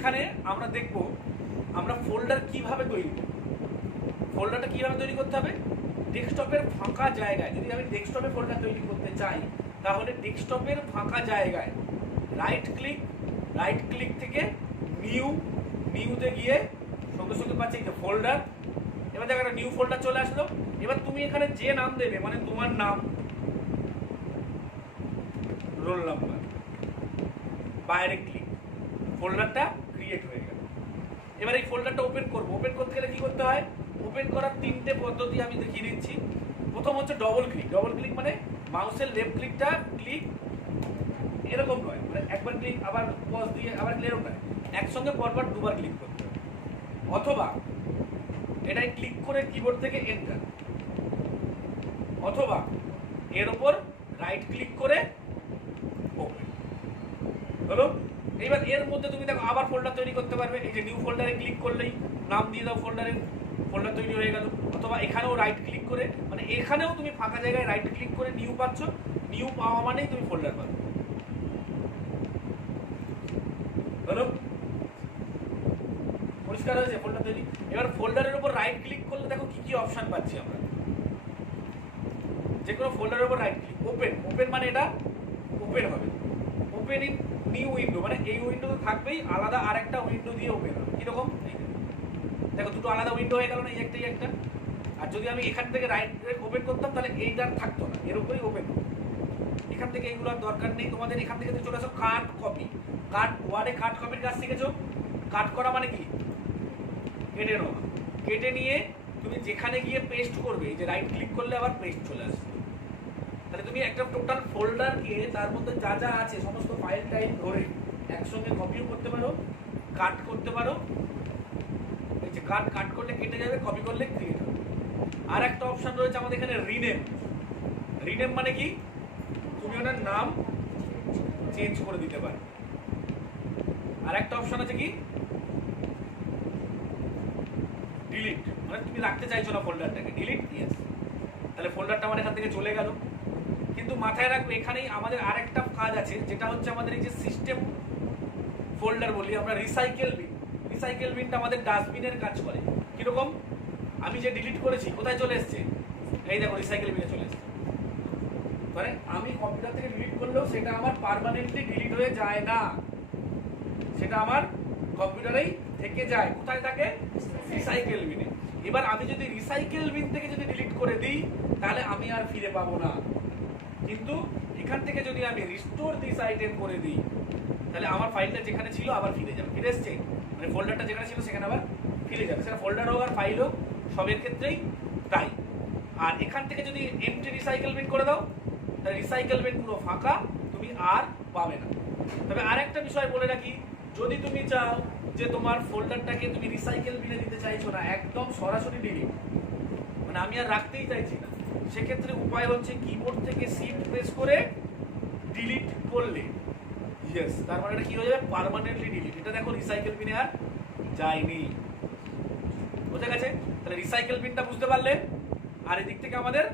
এখানে আমরা দেখব আমরা ফোল্ডার কিভাবে তৈরি করব। ফোল্ডারটা কিভাবে তৈরি করতে হবে, ডেস্কটপের ফাঁকা জায়গায়, যদি আমি ডেস্কটপে ফোল্ডার তৈরি করতে চাই তাহলে ডেস্কটপের ফাঁকা জায়গায় রাইট ক্লিক থেকে নিউতে গিয়ে সঙ্গে সঙ্গে পাচ্ছি যে ফোল্ডার। এবার দেখো একটা নিউ ফোল্ডার চলে আসলো। এবার তুমি এখানে যে নাম দেবে, মানে তোমার নাম, রোল নাম্বার, বাইরে ক্লিক, ফোল্ডারটা ক্রিয়েট হয়ে গেল। এবার এই ফোল্ডারটা ওপেন করবো। ওপেন করতে গেলে কি করতে হয়, ওপেন করার 3টে পদ্ধতি আমি দেখিয়ে দিচ্ছি। প্রথম হচ্ছে ডবল ক্লিক, মানে মাউসের লেফট ক্লিকটা ক্লিক এরকম নয়, মানে একবার ক্লিক আবার পজ দিয়ে আবার এরকম নয়, একসঙ্গে পরপর দুবার ক্লিক করতে হবে। অথবা এটাই ক্লিক করে কিবোর্ড থেকে এন্টার, অথবা এর উপর রাইট ক্লিক করে ওপেন হলো। এইবার এর মধ্যে তুমি দেখো আবার ফোল্ডার তৈরি করতে পারবে। এই যে নিউ ফোল্ডারে ক্লিক করলেই নাম দিয়ে দাও ফোল্ডারে, ফোল্ডার তৈরি হয়ে গেল। অথবা এখানেও রাইট ক্লিক করে, মানে এখানেও তুমি ফাঁকা জায়গায় রাইট ক্লিক করে নিউ পাচ্ছ, নিউ পাওয়া মানেই তুমি ফোল্ডার পাবে। হলো, পরিষ্কার হয়েছে ফোল্ডার তৈরি। এবার ফোল্ডারের উপর রাইট ক্লিক করলে দেখো কি কি অপশন পাচ্ছি আমরা। যে কোনো ফোল্ডারের উপর রাইট ক্লিক, ওপেন মানে এটা ওপেন হবে। ওপেন ইন নিউ উইন্ডো, মানে এই উইন্ডো তো থাকবেই, আলাদা আরেকটা উইন্ডো দিয়ে ওপেন হবে। কিরকম, দেখো দুটো আলাদা উইন্ডো হয়ে গেল না, এই একটা। আর যদি আমি এখান থেকে রাইট ওপেন করতাম তাহলে এইটার থাকতো না, এর উপরেই ওপেন হবে। এখান থেকে এইগুলোর দরকার নেই তোমাদের। এখান থেকে চলে আসো কাট কপি। ওয়ার্ডে কাট কপির কাজ শিখেছো। কাট করা মানে কি, কেটে নেওয়া। কেটে নিয়ে তুমি যেখানে গিয়ে পেস্ট করবে, এই যে রাইট ক্লিক করলে আবার পেস্ট চলে আসবে। তাহলে তুমি একটা টোটাল ফোল্ডারকে তার মধ্যে যা যা আছে সমস্ত ফাইল টাইপ ধরে একসঙ্গে কপিও করতে পারো, কাট করতে পারো। এই যে কাট করলে কেটে যাবে, কপি করলে ক্রিয়েট হবে। আর একটা অপশন রয়েছে আমাদের এখানে রিনেম মানে কি, তুমি ওটার নাম চেঞ্জ করে দিতে পারো। আর একটা অপশন আছে কি ডিলিট, মানে তুমি রাখতে চাইছো না ফোল্ডারটাকে, ডিলিট, ইয়েস। তাহলে ফোল্ডারটা আমার এখান থেকে চলে গেল। কিন্তু মাথায় রাখবে এখানেই আমাদের আরেকটা কাজ আছে, যেটা হচ্ছে আমাদের এই যে সিস্টেম ফোল্ডার বলি আমরা, রিসাইকেল বিনটা আমাদের ডাস্টবিনের কাজ করে। কিরকম, আমি যে ডিলিট করেছি কোথায় চলে এসছে, এই দেখো রিসাইকেল বিনে চলে এসছে। মানে আমি কম্পিউটার থেকে ডিলিট করলেও সেটা আমার পার্মানেন্টলি ডিলিট হয়ে যায় না, সেটা আমার কম্পিউটারেই থেকে যায়। কোথায় থাকে, রিসাইকেল বিনে। এবার আমি যদি রিসাইকেল বিন থেকে যদি ডিলিট করে দিই তাহলে আমি আর ফিরে পাবো না। কিন্তু এখান থেকে যদি আমি রিস্টোর দিস আইটেম করে দিই তাহলে আমার ফাইলটা যেখানে ছিল আবার ফিরে যাবে, ফিরে এসছে, মানে ফোল্ডারটা যেখানে ছিল সেখানে আবার ফিরে যাবে। সেটা ফোল্ডার হোক আর ফাইল হোক, সবের ক্ষেত্রেই তাই। আর এখান থেকে যদি এমটি রিসাইকেল বিন করে দাও তাহলে রিসাইকেল বিন পুরো ফাঁকা, তুমি আর পাবে না। তবে আরেকটা বিষয় বলে রাখি, যদি তুমি চাও যে তোমার ফোল্ডারটাকে তুমি রিসাইকেল বিনে দিতে চাইছো না, একদম সরাসরি ডিলিট, মানে আমি আর রাখতেই চাইছি না, সেক্ষেত্রে উপায় হচ্ছে কিবোর্ড থেকে শিফট প্রেস করে ডিলিট করলে, ইয়েস, তার মানে এটা কি হয়ে যাবে, পার্মানেন্টলি ডিলিট। এটা দেখো রিসাইকেল বিনে আর যায়নি। বোঝা গেছে? তাহলে রিসাইকেল বিনটা বুঝতে পারলে, আর এদিক থেকে আমাদের